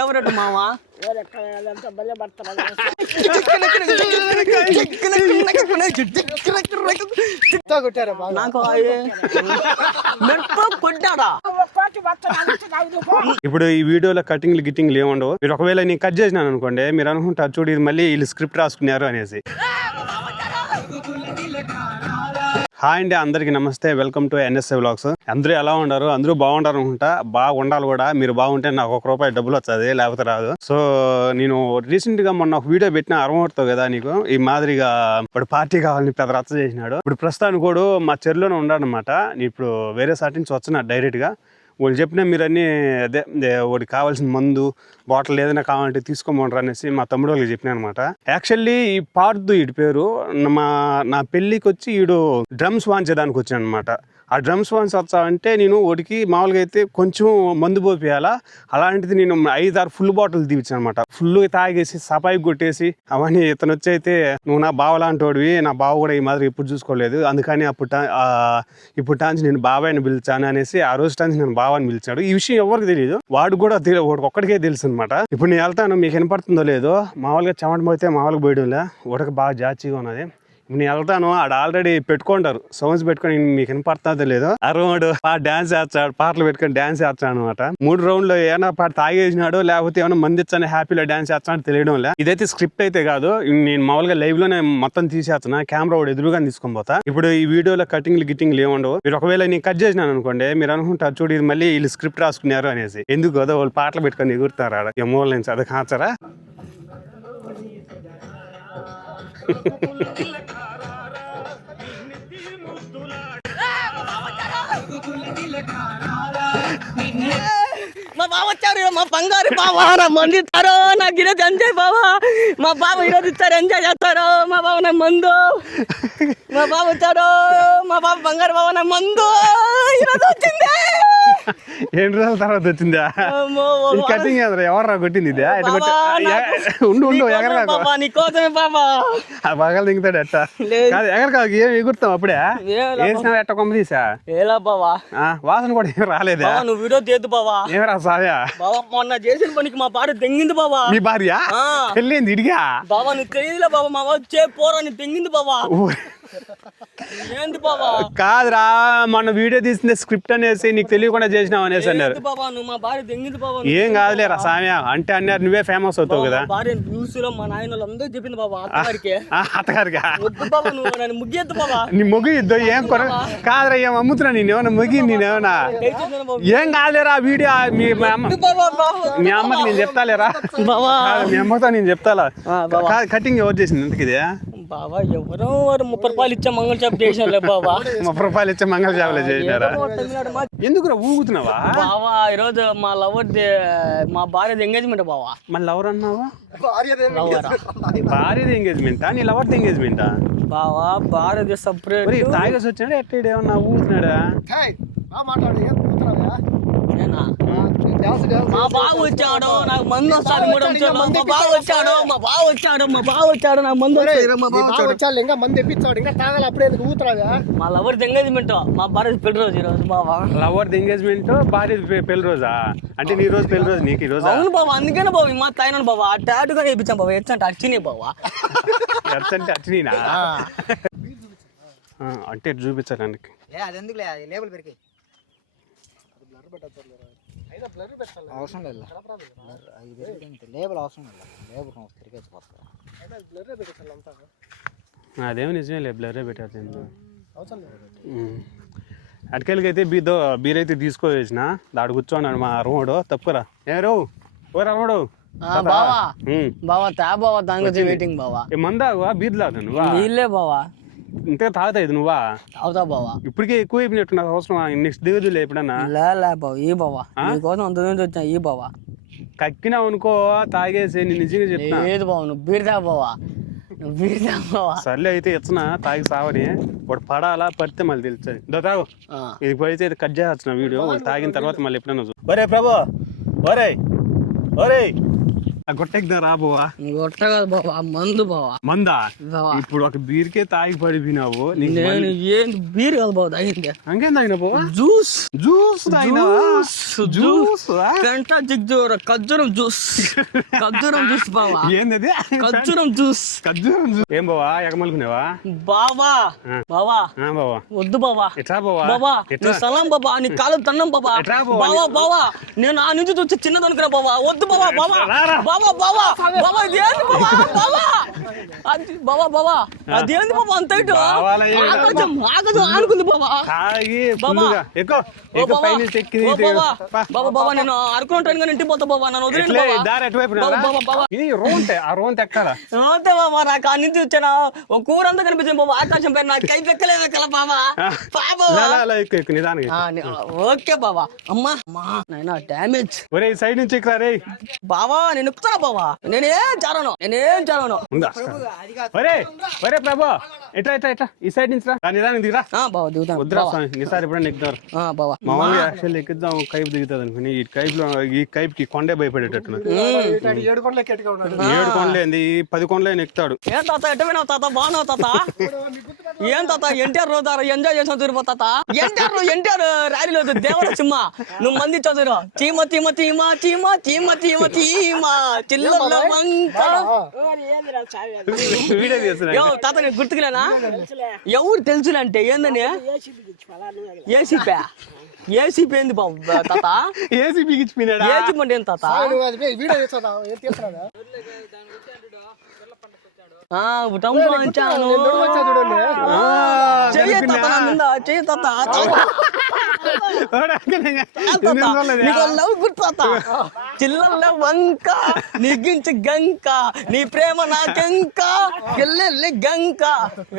ఎవరట్టు మావా ఇప్పుడు ఈ వీడియోలో కటింగ్లు గిట్టింగ్లు ఏముండవు. మీరు ఒకవేళ నేను కట్ చేసినాను అనుకోండి, మీరు అనుకుంటారు చూడు ఇది మళ్ళీ వీళ్ళు స్క్రిప్ట్ రాసుకున్నారు అనేసి. హాయ్ అండి, అందరికీ నమస్తే. Welcome to NSA vlogs. అందరూ ఎలా ఉన్నారు? అందరూ బాగుంటారు అనుకుంటా. బాగుండాలి కూడా. మీరు బాగుంటే నాకు ₹1 డబ్బులు వస్తుంది, లేకపోతే రాదు. సో నేను రీసెంట్ గా మొన్న ఒక వీడియో పెట్టిన అర్థమవుతావు కదా నీకు. ఈ మాదిరిగా ఇప్పుడు పార్టీ కావాలని పెద్ద రచ్చ చేసినాడు. ఇప్పుడు ప్రస్తుతానికి కూడా మా చెరువులోనే ఉన్నాడు అనమాట. ఇప్పుడు వేరే సాటి నుంచి వచ్చిన డైరెక్ట్ గా వాళ్ళు చెప్పినా మీరు అన్నీ అదే వాడికి కావాల్సిన మందు బాటిల్ ఏదైనా కావాలంటే తీసుకోమంటారు అనేసి మా తమ్ముడు వాళ్ళకి చెప్పినా అనమాట. యాక్చువల్లీ ఈ పార్దు వీడి పేరు నా పెళ్ళికి వచ్చి వీడు డ్రమ్స్ వాంచేదానికి వచ్చాను అనమాట. ఆ డ్రమ్స్ వాన్స్ వచ్చావంటే నేను వాడికి మామూలుగా అయితే కొంచెం మందు పోపియాలా, అలాంటిది నేను 5-6 ఫుల్ బాటిల్ తీపిచ్చాను అనమాట. ఫుల్ తాగేసి సపాయి కొట్టేసి అవన్నీ ఇతను వచ్చి అయితే నువ్వు నా బావ లాంటి వాడివి, నా బావ కూడా ఈ మాదిరి ఎప్పుడు చూసుకోలేదు, అందుకని ఇప్పుడు టాంచి నేను బాబాయ్ని పిలిచాను అనేసి ఆ రోజు టాంచి నేను బావాని పిలిచాడు. ఈ విషయం ఎవరికి తెలియదు, వాడు కూడా వాడికి ఒక్కడికే తెలుసు అనమాట. ఇప్పుడు నేను వెళ్తాను, మీకు వినపడుతుందో లేదో. మామూలుగా చెమట పోతే మామూలుగా పోయడంలే, ఉడక బాగా జాచిగా ఉన్నది. నేను వెళ్తాను, ఆడ ఆల్రెడీ పెట్టుకుంటారు సౌండ్స్ పెట్టుకొని, మీకు వినపడుతుందో లేదో. అరవాడు డాన్స్ చేస్తాడు, పాటలు పెట్టుకొని డాన్స్ చేస్తాడు అనమాట. 3 రౌండ్లో ఏమైనా పాట తాగేసినాడు, లేకపోతే ఏమైనా మంది ఇచ్చాను హ్యాపీలో డాన్స్ చేస్తాడు తెలియడం లే. ఇదైతే స్క్రిప్ట్ అయితే కాదు, నేను మామూలుగా లైవ్ లోనే మొత్తం తీసేస్తున్నా. కెమెరా వాడు ఎదురుగా తీసుకొని పోతా. ఇప్పుడు ఈ వీడియోలో కటింగ్లు గిట్టింగ్లు ఏముండవు. మీరు ఒకవేళ నేను కట్ చేసినాను అనుకోండి, మీరు అనుకుంటారు చూడు ఇది మళ్ళీ వీళ్ళు స్క్రిప్ట్ రాసుకున్నారు అనేసి. ఎందుకు కదా వాళ్ళు పాటలు పెట్టుకొని ఎగురుతారు ఆడ ఎమ్మోళ్ళ నుంచి. అది కాచారా మా బావ వచ్చారు, మా బంగారు బావా, నా మంది ఇస్తారు, నాకు ఈరోజు ఎంజాయ్ బావా. మా బావ ఈరోజు ఇస్తారు, ఎంజాయ్ చేస్తారు. మా బావ నా మందు, మా బావ వచ్చాడు, మా బావ బంగారు బావ నా మందు ఈరోజు వచ్చింది. 2 రోజుల తర్వాత వచ్చిందా ఈ కటింగ్? ఎవర్రా కొట్టింది ఇది? ఉండు ఎగరగా నీకోసమే బాబా. పగలు దిగుతాడు ఎట్ట కాదు, ఎగరగా ఏం ఎగురుతాం అప్పుడే వేసినా ఎట్ట కొమ్మ తీసా ఏలా బావా, వాసన కూడా ఏం రాలేదా? నువ్వు వీడియో చేద్దు బావా. ఏమరా సావ్యా బావా, మొన్న చేసిన పనికి మా భార్య తెంగింది బావా. మీ భార్య వెళ్ళింది ఇడిగా బావా? నీకు తెలియదులే బాబా, మా వచ్చే పోరా నీ తెంగింది బావా. ఏంది బావా? కాదురా, మన వీడియో తీసిన స్క్రిప్ట్ అనేసి నీకు తెలియకుండా చేసినావు అనేసి అన్నారు. ఏం కాదులేరా సామ్య, అంటే అన్నారు నువ్వే ఫేమస్ అవుతావు కదా. భార్య న్యూస్ లో మా నాయన వాళ్ళందరూ చెప్పింది బాబా అత్తగారికి. అత్తగారికి ముగ్గిద్దు బాబా. నీ మొగ్గు ఇద్దు ఏం కొర కాదురా, ఏం అమ్ముతున్నా నేను ఏమన్నా మొగ్గి నేనేమన్నా ఏం కాదులేరా. వీడియో మీ అమ్మకి నేను చెప్తాలేరా బావా, మీ అమ్మతో నేను చెప్తాలా. కటింగ్ ఎవరు చేసింది ఇంతకి ఇది? బాబా ఎవరో ₹30 ఇచ్చే మంగళ చేప చేసినా బాబా. ₹30 ఇచ్చే మంగళ చేపలే చేసినారా? ఎందుకు ఊగుతున్నావా బావా? ఈరోజు మా లవర్ మా భార్యది ఎంగేజ్మెంట్ బావా. మళ్ళీ లవర్ అన్నావా? భార్యది ఎంగేజ్మెంటా? నీ లవర్ది ఎంగేజ్మెంటా బావా? భార్యది సపరేట్. తాగేసి వచ్చాడా ఎట్ట ఏమన్నా ఊగుతున్నాడా? మా బావ వచ్చాడు, నాకు మందు వస్తాడు. మా బావ వచ్చాడు, మా బావ వచ్చాడు, మా బావ వచ్చాడు, నాకు మందు వచ్చాడు. ఇంకా మంది తెప్పించాడు, ఇంకా తాగాలి. అప్పుడే ఊతురాగా. మా లవర్ ఎంగేజ్మెంట్, మా భార్య పెళ్లి రోజు ఈ రోజు బావా. లవర్ ఎంగేజ్మెంట్, భార్య పెళ్లి రోజా? అంటే నీ రోజు పెళ్లి రోజు, నీకు ఈ రోజు? అవును బావా, అందుకనే బావ మా తాయినాను బావా. అటాటుగా వేయించాం బావా. ఎచ్చంటే అర్చినే బావా. ఎచ్చంటే అర్చినా అంటే చూపించడానికి లేబుల్ పెరిగి అవసరం లేదు. లేబుల్ అవసరం లేదు. లేబుల్ అదేమో నిజమే, బ్లరే పెట్టారు. అటుకెళ్ళకైతే బీరైతే తీసుకోవేసిన దాడు కూర్చోన్నాడు మా అరుణుడు. తప్పురా ఏరో ఓ రమణుడు బావా. బావా తా బావా, దాని వెయిటింగ్ బావా. మందావా బీర్లాదు నువ్వా? వీళ్ళే బావా. ఇంతగా తాగుతాయి నువ్వా? అవుతా బావా. ఇప్పటికే ఎక్కువ అయిపోయినట్టు అవసరం. నెక్స్ట్ దిగదులే ఎప్పుడన్నా. లే బావ, ఈ బావా నీకోసం అంత నుంచి వచ్చా. ఈ బావా కక్కినావు అనుకో తాగేసి, నేను నిజంగా చెప్తా. లేదు బావ, నువ్వు బీర్ తా బావా, నువ్వు బీర్ తా బావా. సర్లే అయితే ఇచ్చనా తాగి సావని. వాడు పడాలా పడితే మళ్ళీ తెలుస్తుంది. తాగు ఇది పోయితే ఇది కట్ చేస్తున్నా వీడియో. వాళ్ళు తాగిన తర్వాత మళ్ళీ ఎప్పుడైనా ఒరే ప్రభు, ఒరే ఒరే ఆ గొట్టెక్దా రా బావా. గొట్ట కాదు బావా, మందు బావా. మందా? బావా ఇప్పుడు ఒక బీర్కే తాగి పడిపోయినావు. నేను ఏంది బీర్ కాదు బావ తాగింది, అంకేం తాగినా బావా? జ్యూస్. జ్యూస్ తాగినావా? జ్యూస్ పెంట జిగ్జోర ఖర్జూరం జ్యూస్. ఖర్జూరం జ్యూస్ బావా. ఏంది అది? ఖర్జూరం జ్యూస్. ఖర్జూరం జ్యూస్. ఏం బావా ఎగమలుకునేవా? బావా బావా బావా వద్దు బావా. ఎట్లా బావా? బావా ఎట్లా? నీ సలాం బాబా, నీ కాలు తన్నం బాబా. ఎట్లా బావా? బావా బావా నేను ఆ నుంచి చూసి చిన్నదనుకున్నా బావా. వద్దు బావా. బావా రారా. బావా బావా బావా ఇదేంది బావా. బావా అది బావా బావా అదేంది బావా అంత ఇటు బావాలయ్య. ఆకాశం ఆకాశం ఆనుకుంది బావా. తాగి బావా. ఫుల్లుగా ఎక్కువ ఓ ఎక్కువ బావా. పైనుంచి ఎక్కి ఓ బావా. పా. బావా బావా నేను అనుకుంటాను కానీ ఇంటికి పోతా బావా. నన్ను వదిలేండి ఎట్లే, బావా. దారి ఎటువైపు బావా, నారా? బావా, బావా. ఇది రోంతే, ఆ రోంత ఎక్కాలా? అంతే బాబా, నాకు ఆ నుంచి వచ్చాను ఒక కూరంతా కనిపించింది బాబా. ఆకాశం పైన నాకు కై పెక్కలేదు కదా బాబా. బాబా ఎక్కువ ఎక్కువ నిదానికి. ఓకే బాబా. అమ్మా అమ్మా నాయనా డ్యామేజ్. ఒరే ఈ సైడ్ నుంచి ఎక్కురా రే. బావా నేను ఎక్కుతున్నా బావా. నేనేం చాలను. ఉందా? ఒరే ఒరే ప్రభు, ఎట్లా ఎట్లా ఎట్లా ఈ సైడ్ నుంచి రా. నిదానికి దిగురా. బావా దిగుతాను వద్దురా స్వామి, ఈసారి ఎప్పుడైనా ఎక్కుతారు. బావా. మామూలుగా యాక్చువల్లీ ఎక్కిద్దాం, కైపు దిగుతుంది అనుకుని ఈ కైపులో ఈ కైపుకి కొండే భయపడేటట్టు. 7 కొండలు ఎక్కడికి ఉన్నాడు. 7 కొండలేంది 10 కొండలైనా ఎక్కుతాడు. ఏం తాత ఎట్ట పోయినావు తాత? బాగున్నావు తాత? ఏం తాత ఎన్టీఆర్ రోజు ఎంజాయ్ చేసిన తిరుపతి తాత. ఎన్టీఆర్ ర్యాలీలో దేవర సింహ నువ్వు మంది చదువు. చీమ చీమ చీమ చీమ చీమ చీమ చీమ చిల్లల వంక. వీడియో తీస్తున్నా. యో తాత నీకు గుర్తుకులేనా? ఎవరు తెలుసులే అంటే ఏందని? ఏసీపీ. ఏసీపీ ఏంది బాబు తాత? ఏసీ బిగించిపోయినాడా? ఏసీ అంటే ఏం తాత? వీడియో చేస్తున్నావు, ఏం తీస్తున్నాడా? చెయ్యి తాత నా మీద, చెయ్యి తాత. లవ్ గుర్తు తాత. చిల్లల వంక నిగ్గించి గంక నీ ప్రేమ నాకెంక ఎల్లెల్లి గంక.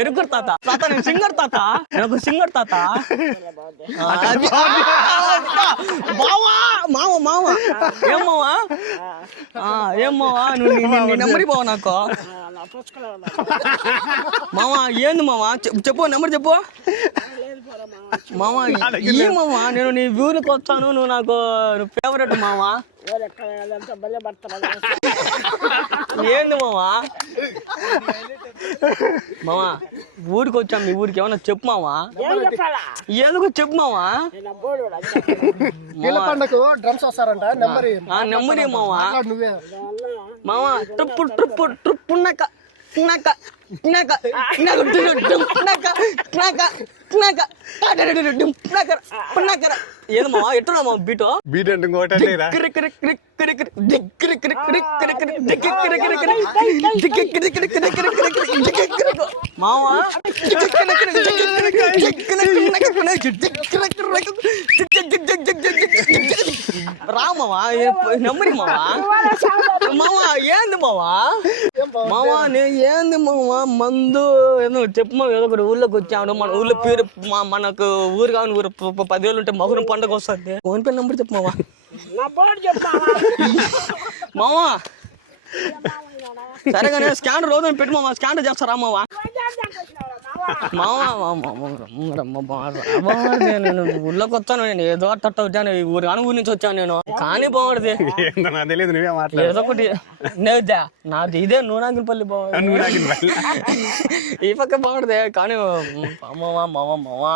ఎరుగురు తాత. తాత నేను సింగర్ తాత. నేను సింగర్ తాత. బావా మావ మావ ఏం మావా? ఏం మావా నువ్వు నెంబర్ బావ నాకు. మావా ఏంది మావా చెప్పు నెంబర్ చెప్పు మావా. ఈ మావా నేను నీ ఊరికి వచ్చాను, నువ్వు నాకు ఫేవరెట్ మావా. ఏంది మావా? మావా ఊరికి వచ్చాం, మీ ఊరికి ఏమన్నా చెప్పు మావా. ఎందుకు చెప్పు మావా. డ్రమ్స్ వస్తారంట. నెమ్మది మావా. మావా ట్రిప్పు ట్రిప్పు ట్రిప్పు నక నక నక ఏది మావా ఎట్టున్నా మావా బీటో? బీట్ అంటే మావా రామావా నెమ్మది మావా. మావా ఏంది మావా? మావా నేను ఏంది మావా మందు ఏదో చెప్పు మా. ఏదో ఒకటి ఊళ్ళోకి వచ్చాను, మన ఊళ్ళో పేరు మనకు ఊరు కావాలి. ఊరు 10 రోజులు ఉంటే మగురం పండుగ వస్తుంది. ఫోన్ పే నెంబర్ చెప్పు మావా. మావా సరే కానీ స్కానర్ రోజు పెట్టి మావా. స్కానర్ చేస్తారా మావా? నేను ఊళ్ళోకి వచ్చాను, నేను ఏదో అట్ట వచ్చాను. ఊరు కానీ ఊరి నుంచి వచ్చాను నేను. కానీ బాగుండదు తెలియదు, నువ్వే మాట్లాడు. ఏదో ఒకటి నేదా నాది ఇదే నూనాగినపల్లి బాగుంది. ఈ పక్క బాగుండదు కానీ మామా మామా మామా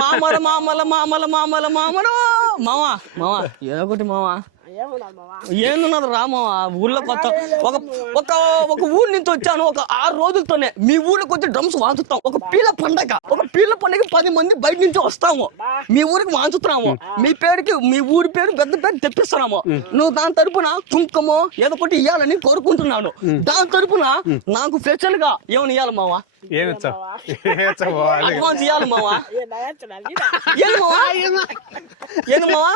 మామల మామల మామల మామల మామలు మామా మామా ఏదో ఒకటి మామా. ఏందున్నది రా మావా. ఊళ్ళో కొత్త ఒక ఊరు నుంచి వచ్చాను. ఒక 6 రోజులతోనే మీ ఊరికి వచ్చి డ్రమ్స్ వాంచుతాం. ఒక పీల పండగ 10 మంది బయట నుంచి వస్తాము, మీ ఊరికి వాంచుతున్నాము. మీ ఊరి పేరు పెద్ద పేరు తెప్పిస్తున్నాము. నువ్వు దాని తరపున కుంకుమో ఏదో ఒకటి ఇవ్వాలని కోరుకుంటున్నాను. దాని తరపున నాకు స్పెషల్ గా ఏమని ఇవ్వాలి మావా? అడ్వాన్స్ ఇవ్వాలి మావా. ఏది మావా?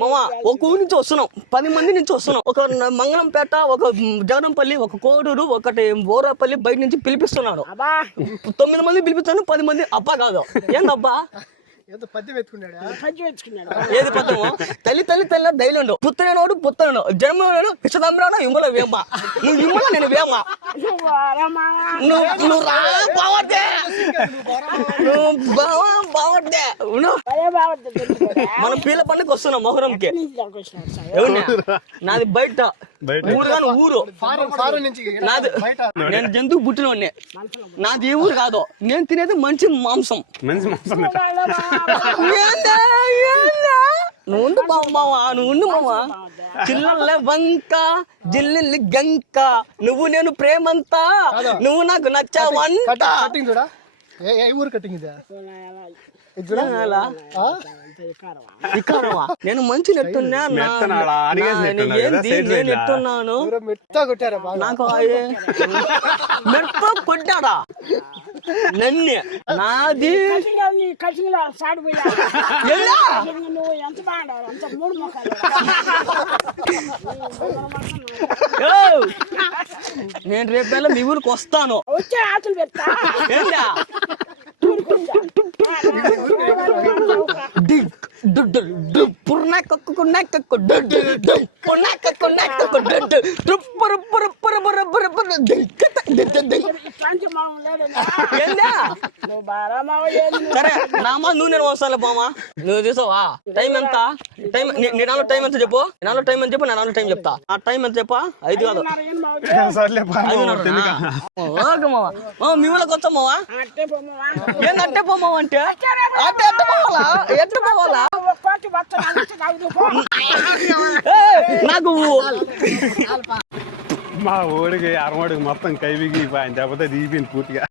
మావా ఒక ఊరి నుంచి వస్తున్నాం, 10 మంది నుంచి వస్తున్నాం. ఒక మంగళంపేట, ఒక జగనంపల్లి, ఒక కోడూరు, ఒకటి బోరాపల్లి బయట నుంచి పిలిపిస్తున్నాను. 9 మంది పిలిపిస్తాను, 10 మంది అబ్బా కాదు. ఏందబ్బా ఏదో పద్యం ఎత్తుకున్నాడా ఏది పదము తల్లి తల్లి తల్లి దైలుండు పుత్రుడు పుత్రుడు జన్మడు విషదంబ్రాను ఇమ్మల వేమ నువ్వు ఇమ్మల నేను వేమ నువ్వు రా బావర్దే నువ్వు బావర్దే మనం పీల పండుగ వస్తున్నాం మొహరంకి నాది బయట ఊరు కాని ఊరు ఫారెన్ నుంచి నాది నేను జంతువు పుట్టినోడ్నే నాది ఏ ఊరు కాదు నేను తినేది మంచి మాంసం మంచి మాంసం నువ్వు ఉండు మావా నువ్వు ఉండు మావా చిల్లల వంక జిల్లి గంక నువ్వు నేను ప్రేమంతా నువ్వు నాకు నచ్చావంట కటింగ్ చూడా ఏ ఊరు కటింగ్ ఇదా నేను మంచి నెట్టున్నా నెట్టున్నాను మెత్త కొట్టారా నాకు మెట్ట కొట్టాడా నన్ను నాది నేను రేపు మీ ఊరికి వస్తాను ఏంటా సరే నామా నువ్వు నేను వస్తాను బామా నువ్వు చూసావా టైం ఎంత టైం నీ నాలో టైం ఎంత చెప్పు నాలో టైం ఎంత చెప్పు నాలో టైం చెప్తా ఆ టైం ఎంత చెప్పా 5 కాదు ఓకే మావా మీ ఊళ్ళకి వచ్చా మావా ఏంది అట్టే పోమావా అంటే అట్టే ఎట్ట పోవాలా ఎట్ట పోవాలా నాకు మా ఓడికి అరమడికి మొత్తం కైవికి ఆయన దెబ్బతో దిగిపోయింది పూర్తిగా